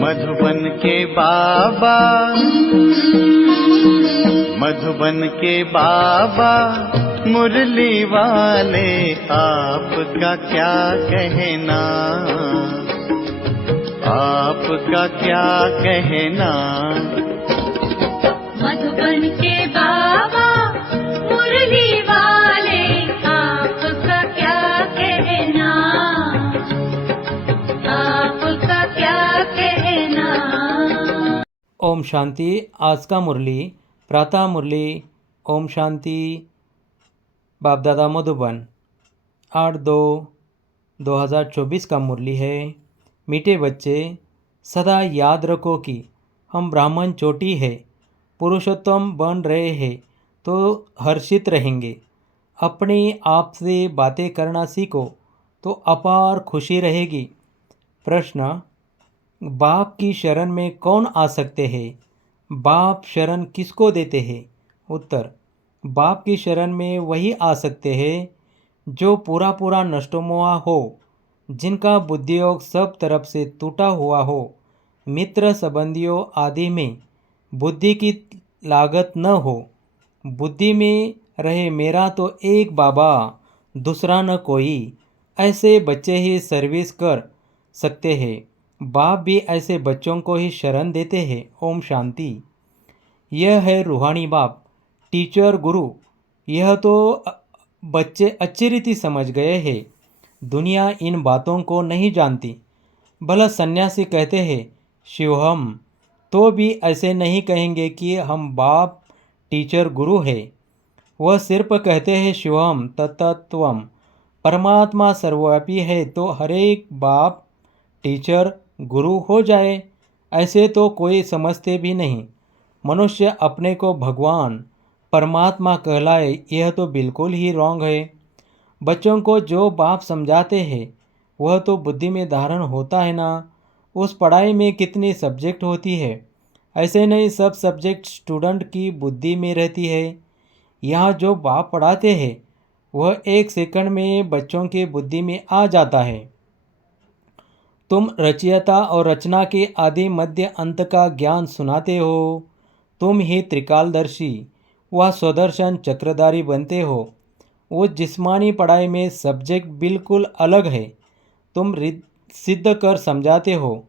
मधुबन के बाबा, मधुबन के बाबा मुरली वाले, आपका क्या कहना, आपका क्या कहना। मधुबन के बाबा मुरली वाले, आपका क्या कहना, आपका क्या कहना। ओम शांति। आज का मुरली प्रातः मुरली ओम शांति बापदादा मधुबन 8/2/2024 का मुरली है। मीठे बच्चे, सदा याद रखो कि हम ब्राह्मण चोटी है, पुरुषोत्तम बन रहे हैं तो हर्षित रहेंगे। अपने आप से बातें करना सीखो तो अपार खुशी रहेगी। प्रश्न, बाप की शरण में कौन आ सकते हैं? बाप शरण किसको देते हैं? उत्तर, बाप की शरण में वही आ सकते हैं जो पूरा पूरा नष्टमोआ हो, जिनका बुद्धियोग सब तरफ से टूटा हुआ हो, मित्र संबंधियों आदि में बुद्धि की लागत न हो, बुद्धि में रहे मेरा तो एक बाबा दूसरा न कोई, ऐसे बच्चे ही सर्विस कर सकते हैं। बाप भी ऐसे बच्चों को ही शरण देते हैं। ओम शांति। यह है रूहानी बाप, टीचर गुरु। यह तो बच्चे अच्छी रीति समझ गए हैं। दुनिया इन बातों को नहीं जानती। भला सन्यासी कहते हैं शिवहम, तो भी ऐसे नहीं कहेंगे कि हम बाप टीचर गुरु है। वह सिर्फ कहते हैं शिवम तत्तत्वम, परमात्मा सर्वव्यापी है तो हरेक बाप टीचर गुरु हो जाए, ऐसे तो कोई समझते भी नहीं। मनुष्य अपने को भगवान परमात्मा कहलाए, यह तो बिल्कुल ही रॉन्ग है। बच्चों को जो बाप समझाते हैं वह तो बुद्धि में धारण होता है ना। उस पढ़ाई में कितनी सब्जेक्ट होती है, ऐसे नहीं सब सब्जेक्ट स्टूडेंट की बुद्धि में रहती है। यहाँ जो बाप पढ़ाते हैं वह 1 सेकंड में बच्चों के बुद्धि में आ जाता है। तुम रचयिता और रचना के आदि मध्य अंत का ज्ञान सुनाते हो। तुम ही त्रिकालदर्शी व स्वदर्शन चक्रधारी बनते हो। वो जिस्मानी पढ़ाई में सब्जेक्ट बिल्कुल अलग है। तुम सिद्ध कर समझाते हो।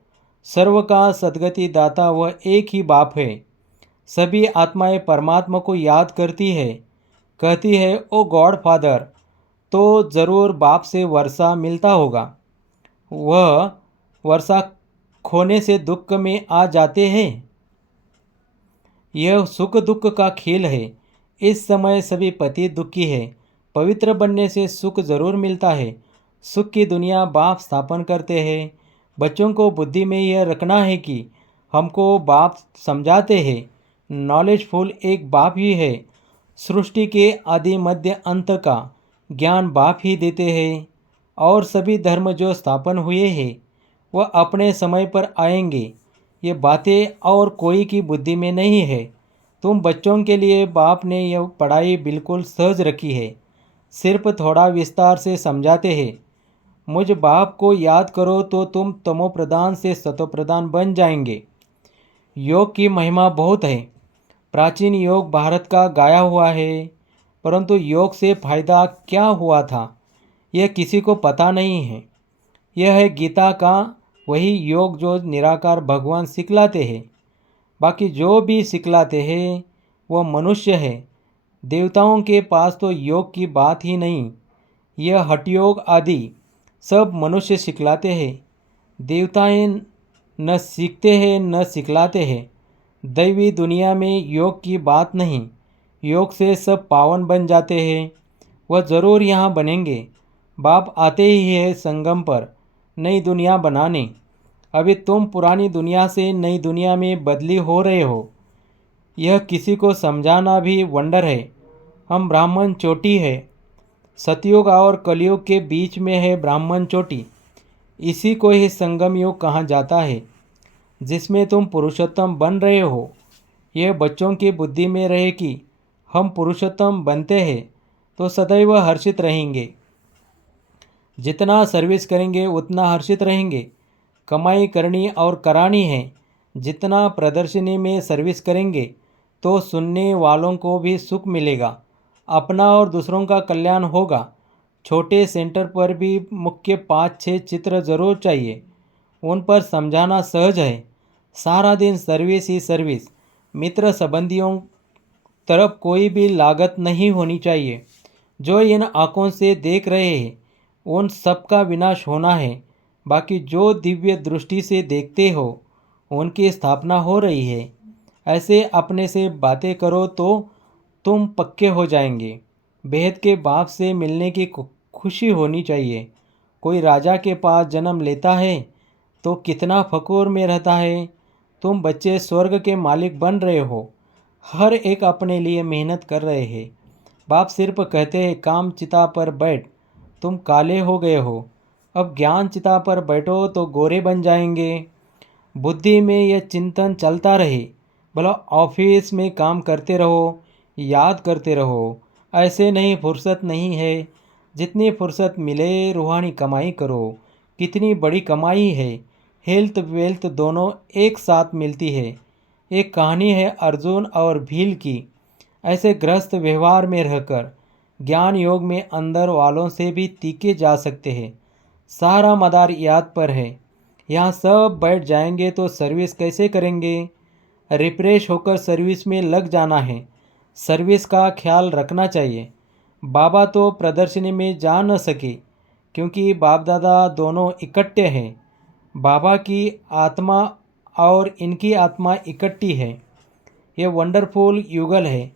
सर्व का सद्गति दाता वह एक ही बाप है। सभी आत्माएं परमात्मा को याद करती है, कहती है ओ गॉड फादर, तो ज़रूर बाप से वर्षा मिलता होगा। वह वर्षा खोने से दुख में आ जाते हैं। यह सुख दुख का खेल है। इस समय सभी पति दुखी है। पवित्र बनने से सुख जरूर मिलता है। सुख की दुनिया बाप स्थापन करते हैं। बच्चों को बुद्धि में यह रखना है कि हमको बाप समझाते हैं। नॉलेजफुल एक बाप ही है। सृष्टि के आदि मध्य अंत का ज्ञान बाप ही देते हैं। और सभी धर्म जो स्थापन हुए हैं वह अपने समय पर आएंगे। ये बातें और कोई की बुद्धि में नहीं है। तुम बच्चों के लिए बाप ने यह पढ़ाई बिल्कुल सहज रखी है। सिर्फ थोड़ा विस्तार से समझाते हैं। मुझ बाप को याद करो तो तुम तमो प्रधान से सतो प्रधान बन जाएंगे। योग की महिमा बहुत है। प्राचीन योग भारत का गाया हुआ है, परंतु योग से फायदा क्या हुआ था यह किसी को पता नहीं है। यह है गीता का वही योग जो निराकार भगवान सिखलाते हैं। बाकी जो भी सिखलाते हैं वह मनुष्य है। देवताओं के पास तो योग की बात ही नहीं। यह हठयोग आदि सब मनुष्य सिखलाते हैं। देवताएं न सीखते हैं न सिखलाते हैं। दैवी दुनिया में योग की बात नहीं। योग से सब पावन बन जाते हैं। वह ज़रूर यहाँ बनेंगे। बाप आते ही है संगम पर नई दुनिया बनाने। अभी तुम पुरानी दुनिया से नई दुनिया में बदली हो रहे हो। यह किसी को समझाना भी वंडर है। हम ब्राह्मण चोटी है। सतयुग और कलयुग के बीच में है ब्राह्मण चोटी। इसी को ही संगम युग कहा जाता है, जिसमें तुम पुरुषोत्तम बन रहे हो। यह बच्चों की बुद्धि में रहे कि हम पुरुषोत्तम बनते हैं तो सदैव हर्षित रहेंगे। जितना सर्विस करेंगे उतना हर्षित रहेंगे। कमाई करनी और करानी है। जितना प्रदर्शनी में सर्विस करेंगे तो सुनने वालों को भी सुख मिलेगा, अपना और दूसरों का कल्याण होगा। छोटे सेंटर पर भी मुख्य 5-6 चित्र ज़रूर चाहिए, उन पर समझाना सहज है। सारा दिन सर्विस ही सर्विस। मित्र संबंधियों तरफ कोई भी लागत नहीं होनी चाहिए। जो इन आँखों से देख रहे हैं उन सबका विनाश होना है, बाकी जो दिव्य दृष्टि से देखते हो उनकी स्थापना हो रही है। ऐसे अपने से बातें करो तो तुम पक्के हो जाएंगे। बेहद के बाप से मिलने की खुशी होनी चाहिए। कोई राजा के पास जन्म लेता है तो कितना फखर में रहता है। तुम बच्चे स्वर्ग के मालिक बन रहे हो। हर एक अपने लिए मेहनत कर रहे हैं। बाप सिर्फ कहते हैं काम चिता पर बैठ, तुम काले हो गए हो, अब ज्ञान चिता पर बैठो तो गोरे बन जाएंगे। बुद्धि में यह चिंतन चलता रहे, भला ऑफिस में काम करते रहो, याद करते रहो। ऐसे नहीं, फुर्सत नहीं है। जितनी फुर्सत मिले रूहानी कमाई करो। कितनी बड़ी कमाई है। हेल्थ वेल्थ दोनों एक साथ मिलती है। एक कहानी है अर्जुन और भील की। ऐसे गृहस्थ व्यवहार में रहकर ज्ञान योग में अंदर वालों से भी तीखे जा सकते हैं। सारा मदार याद पर है। यहाँ सब बैठ जाएंगे तो सर्विस कैसे करेंगे। रिफ्रेश होकर सर्विस में लग जाना है। सर्विस का ख्याल रखना चाहिए। बाबा तो प्रदर्शनी में जा न सके क्योंकि बाप दादा दोनों इकट्ठे हैं। बाबा की आत्मा और इनकी आत्मा इकट्ठी है। ये वंडरफुल युगल है।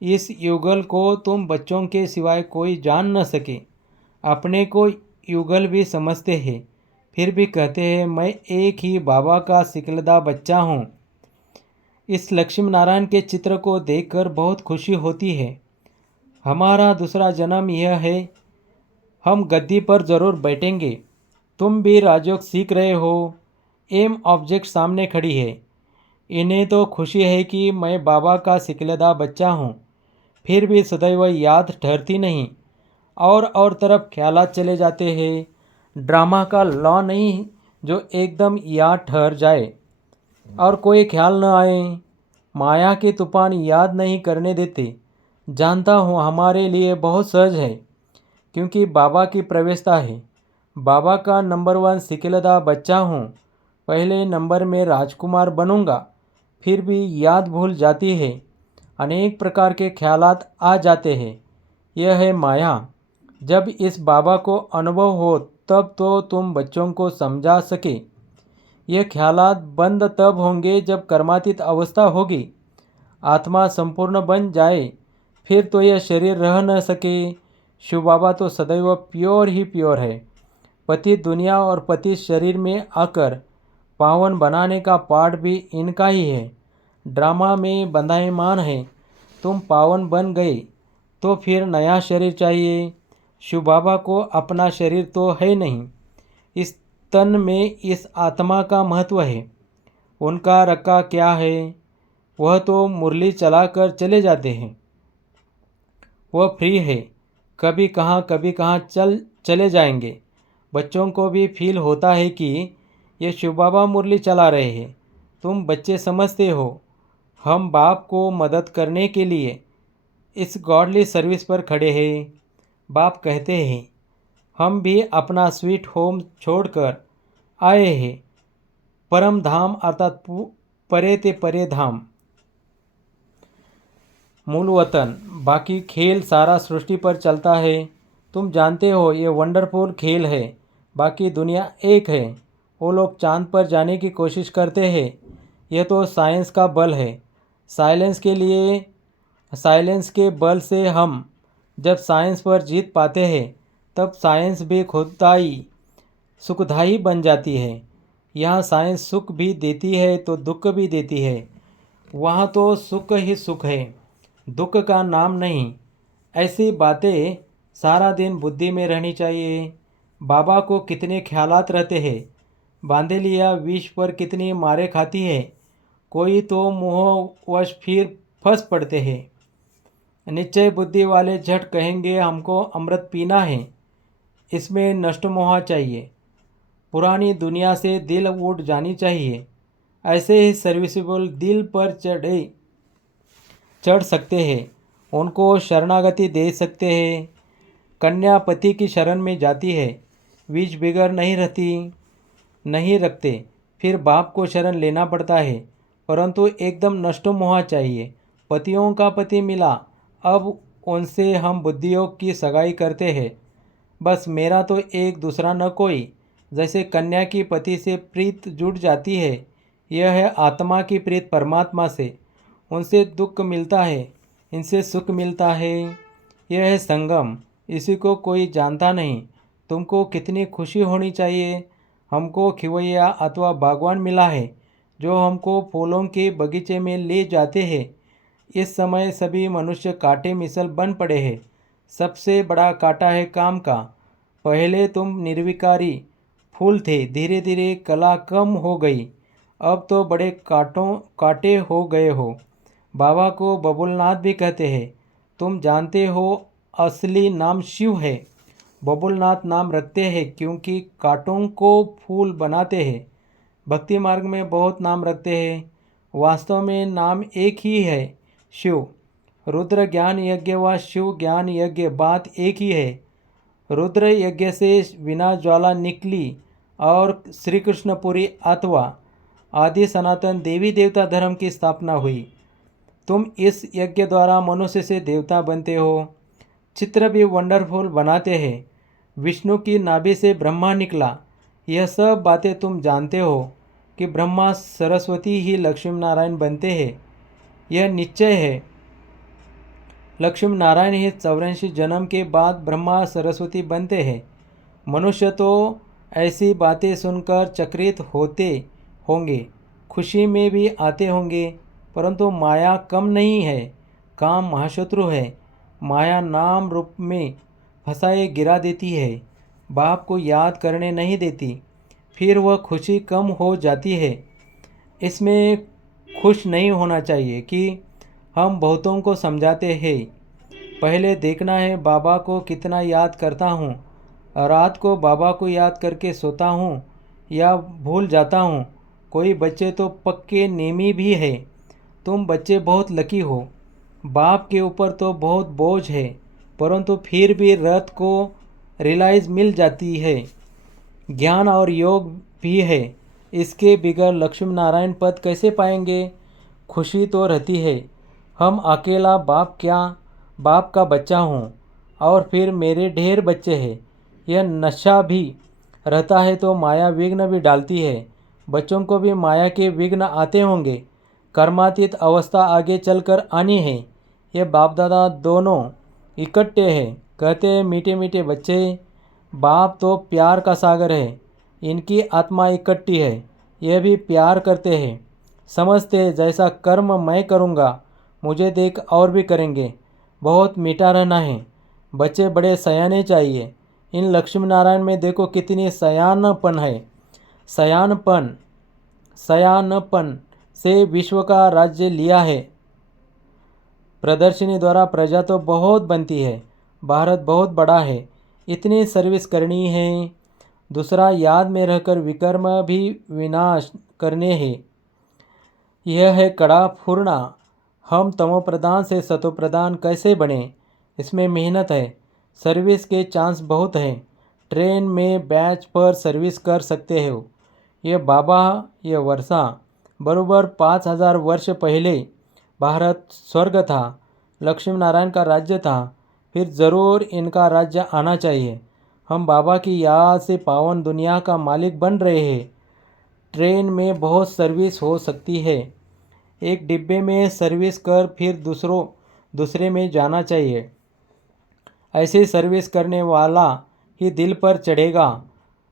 इस युगल को तुम बच्चों के सिवाय कोई जान न सके। अपने को युगल भी समझते हैं, फिर भी कहते हैं मैं एक ही बाबा का सिकलदा बच्चा हूँ। इस लक्ष्मी नारायण के चित्र को देखकर बहुत खुशी होती है। हमारा दूसरा जन्म यह है, हम गद्दी पर ज़रूर बैठेंगे। तुम भी राजयोग सीख रहे हो। एम ऑब्जेक्ट सामने खड़ी है। इन्हें तो खुशी है कि मैं बाबा का सिकलदा बच्चा हूँ, फिर भी सदैव याद ठहरती नहीं। और तरफ ख्यालात चले जाते हैं। ड्रामा का लॉ नहीं जो एकदम याद ठहर जाए और कोई ख्याल न आए। माया के तूफान याद नहीं करने देते। जानता हूँ हमारे लिए बहुत सहज है क्योंकि बाबा की प्रवेशता है। बाबा का नंबर 1 सिकलदा बच्चा हूँ। पहले नंबर में राजकुमार बनूंगा, फिर भी याद भूल जाती है। अनेक प्रकार के ख्यालात आ जाते हैं। यह है माया। जब इस बाबा को अनुभव हो तब तो तुम बच्चों को समझा सके। ये ख्यालात बंद तब होंगे जब कर्मातीत अवस्था होगी, आत्मा संपूर्ण बन जाए, फिर तो यह शरीर रह न सके। शिव बाबा तो सदैव प्योर ही प्योर है। पति दुनिया और पति शरीर में आकर पावन बनाने का पाठ भी इनका ही है। ड्रामा में बंधायमान है। तुम पावन बन गए तो फिर नया शरीर चाहिए। शिव बाबा को अपना शरीर तो है नहीं। इस तन में इस आत्मा का महत्व है। उनका रखा क्या है, वह तो मुरली चलाकर चले जाते हैं। वह फ्री है, कभी कहाँ चले जाएंगे। बच्चों को भी फील होता है कि ये शिव बाबा मुरली चला रहे हैं। तुम बच्चे समझते हो हम बाप को मदद करने के लिए इस गॉडली सर्विस पर खड़े हैं। बाप कहते हैं हम भी अपना स्वीट होम छोड़कर आए हैं, परम धाम अर्थात परे ते परे धाम, मूल वतन। बाकी खेल सारा सृष्टि पर चलता है। तुम जानते हो ये वंडरफुल खेल है। बाकी दुनिया एक है। वो लोग चांद पर जाने की कोशिश करते हैं। यह तो साइंस का बल है। साइलेंस के बल से हम जब साइंस पर जीत पाते हैं तब साइंस भी खुदाई सुखदाई बन जाती है। यहाँ साइंस सुख भी देती है तो दुख भी देती है। वहाँ तो सुख ही सुख है, दुख का नाम नहीं। ऐसी बातें सारा दिन बुद्धि में रहनी चाहिए। बाबा को कितने ख्यालात रहते हैं। बांधे लिया विष पर कितनी मारे खाती है। कोई तो मोहवश फिर फंस पड़ते हैं। निश्चय बुद्धि वाले झट कहेंगे हमको अमृत पीना है, इसमें नष्ट मोह चाहिए। पुरानी दुनिया से दिल उठ जानी चाहिए। ऐसे ही सर्विसेबल दिल पर चढ़ सकते हैं, उनको शरणागति दे सकते हैं। कन्या पति की शरण में जाती है, बीच बिगड़ नहीं रखते, फिर बाप को शरण लेना पड़ता है, परंतु एकदम नष्ट मोह चाहिए। पतियों का पति मिला, अब उनसे हम बुद्धियोग की सगाई करते हैं। बस मेरा तो एक दूसरा न कोई। जैसे कन्या की पति से प्रीत जुट जाती है, यह है आत्मा की प्रीत परमात्मा से। उनसे दुख मिलता है, इनसे सुख मिलता है, यह है संगम। इसी को कोई जानता नहीं। तुमको कितनी खुशी होनी चाहिए। हमको खिवैया अथवा बागवान मिला है, जो हमको फूलों के बगीचे में ले जाते हैं। इस समय सभी मनुष्य कांटे मिसल बन पड़े हैं। सबसे बड़ा कांटा है काम का। पहले तुम निर्विकारी फूल थे, धीरे धीरे कला कम हो गई, अब तो बड़े कांटे हो गए हो। बाबा को बबुलनाथ भी कहते हैं। तुम जानते हो असली नाम शिव है। बबुलनाथ नाम रखते हैं क्योंकि कांटों को फूल बनाते हैं। भक्ति मार्ग में बहुत नाम रखते हैं, वास्तव में नाम एक ही है, शिव। रुद्र ज्ञान यज्ञ व शिव ज्ञान यज्ञ बात एक ही है। रुद्र यज्ञ से विना ज्वाला निकली और श्री कृष्णपुरी अथवा आदि सनातन देवी देवता धर्म की स्थापना हुई। तुम इस यज्ञ द्वारा मनुष्य से देवता बनते हो। चित्र भी वंडरफुल बनाते हैं। विष्णु की नाभि से ब्रह्मा निकला। यह सब बातें तुम जानते हो कि ब्रह्मा सरस्वती ही लक्ष्मी नारायण बनते हैं। यह निश्चय है। लक्ष्मी नारायण ही 84 जन्म के बाद ब्रह्मा सरस्वती बनते हैं। मनुष्य तो ऐसी बातें सुनकर चकित होते होंगे, खुशी में भी आते होंगे, परंतु माया कम नहीं है। काम महाशत्रु है। माया नाम रूप में फंसाए गिरा देती है, बाप को याद करने नहीं देती, फिर वह खुशी कम हो जाती है। इसमें खुश नहीं होना चाहिए कि हम बहुतों को समझाते हैं। पहले देखना है बाबा को कितना याद करता हूँ। रात को बाबा को याद करके सोता हूँ या भूल जाता हूँ। कोई बच्चे तो पक्के नेमी भी है। तुम बच्चे बहुत लकी हो। बाप के ऊपर तो बहुत बोझ है, परंतु फिर भी रथ को रिलाइज मिल जाती है। ज्ञान और योग भी है। इसके बिगड़ लक्ष्मी नारायण पद कैसे पाएंगे? खुशी तो रहती है। हम अकेला बाप का बच्चा हूँ और फिर मेरे ढेर बच्चे हैं। यह नशा भी रहता है तो माया विघ्न भी डालती है। बच्चों को भी माया के विघ्न आते होंगे। कर्मातीत अवस्था आगे चलकर आनी है। ये बाप दादा दोनों इकट्ठे हैं। कहते हैं मीठे मीठे बच्चे, बाप तो प्यार का सागर है, इनकी आत्मा इकट्ठी है, यह भी प्यार करते हैं। समझते हैं जैसा कर्म मैं करूँगा, मुझे देख और भी करेंगे। बहुत मीठा रहना है। बच्चे बड़े सयाने चाहिए। इन लक्ष्मी नारायण में देखो कितनी सयानपन है। सयानपन से विश्व का राज्य लिया है। प्रदर्शनी द्वारा प्रजा तो बहुत बनती है। भारत बहुत बड़ा है, इतनी सर्विस करनी है। दूसरा याद में रहकर विकर्म भी विनाश करने हैं। यह है कड़ा फूरना। हम तमोप्रधान से सतोप्रधान कैसे बने, इसमें मेहनत है। सर्विस के चांस बहुत हैं। ट्रेन में बैच पर सर्विस कर सकते हो। ये बाबा, ये वर्षा, बरोबर 5000 वर्ष पहले भारत स्वर्ग था, लक्ष्मी नारायण का राज्य था। फिर ज़रूर इनका राज्य आना चाहिए। हम बाबा की याद से पावन दुनिया का मालिक बन रहे हैं। ट्रेन में बहुत सर्विस हो सकती है। एक डिब्बे में सर्विस कर फिर दूसरे में जाना चाहिए। ऐसी सर्विस करने वाला ही दिल पर चढ़ेगा।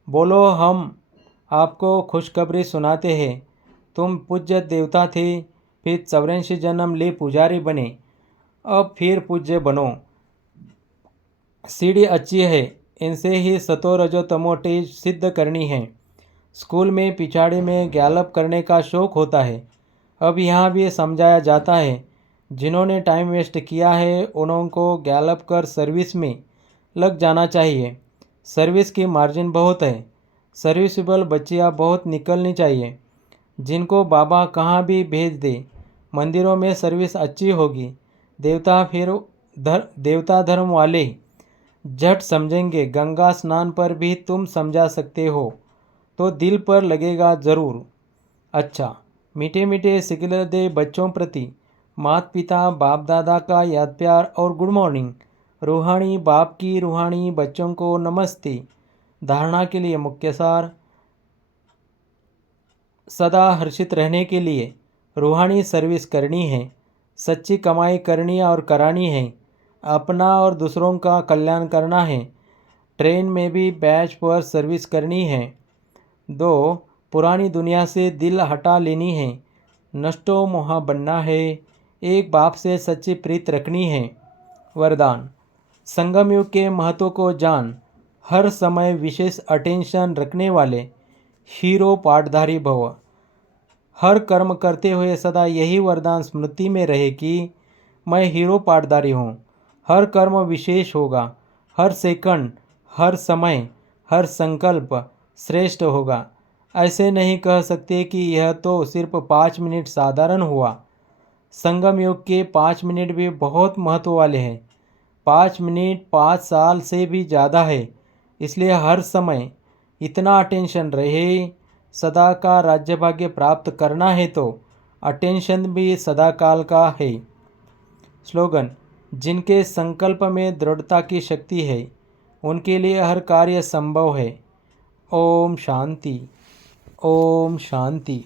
बोलो हम आपको खुशखबरी सुनाते हैं। तुम पूज्य देवता थे, फिर 84 जन्म ले पुजारी बने, अब फिर पूज्य बनो। सीढ़ी अच्छी है, इनसे ही सतो रजो तमो तेज सिद्ध करनी है। स्कूल में पिछाड़ी में गैलप करने का शौक होता है। अब यहाँ भी समझाया जाता है, जिन्होंने टाइम वेस्ट किया है उनको गैलप कर सर्विस में लग जाना चाहिए। सर्विस की मार्जिन बहुत है। सर्विसेबल बच्चियाँ बहुत निकलनी चाहिए, जिनको बाबा कहाँ भी भेज दे। मंदिरों में सर्विस अच्छी होगी। देवता धर्म वाले झट समझेंगे। गंगा स्नान पर भी तुम समझा सकते हो तो दिल पर लगेगा ज़रूर। अच्छा, मीठे मीठे सिखले दे बच्चों प्रति माता पिता बाप दादा का याद प्यार और गुड मॉर्निंग। रूहानी बाप की रूहानी बच्चों को नमस्ते। धारणा के लिए मुख्य सार: सदा हर्षित रहने के लिए रूहानी सर्विस करनी है, सच्ची कमाई करनी और करानी है, अपना और दूसरों का कल्याण करना है, ट्रेन में भी बैच पर सर्विस करनी है। 2. पुरानी दुनिया से दिल हटा लेनी है, नष्टो मोहा बनना है, एक बाप से सच्ची प्रीत रखनी है। वरदान: संगम युग के महत्व को जान, हर समय विशेष अटेंशन रखने वाले हीरो पाठधारी भव। हर कर्म करते हुए सदा यही वरदान स्मृति में रहे कि मैं हीरो पाठधारी हूँ। हर कर्म विशेष होगा, हर सेकंड, हर समय, हर संकल्प श्रेष्ठ होगा। ऐसे नहीं कह सकते कि यह तो सिर्फ 5 मिनट साधारण हुआ। संगम युग के 5 मिनट भी बहुत महत्व वाले हैं। 5 मिनट 5 साल से भी ज़्यादा है। इसलिए हर समय इतना अटेंशन रहे। सदा का राज्य भाग्य प्राप्त करना है तो अटेंशन भी सदा काल का है। स्लोगन: जिनके संकल्प में दृढ़ता की शक्ति है उनके लिए हर कार्य संभव है। ओम शांति, ओम शांति।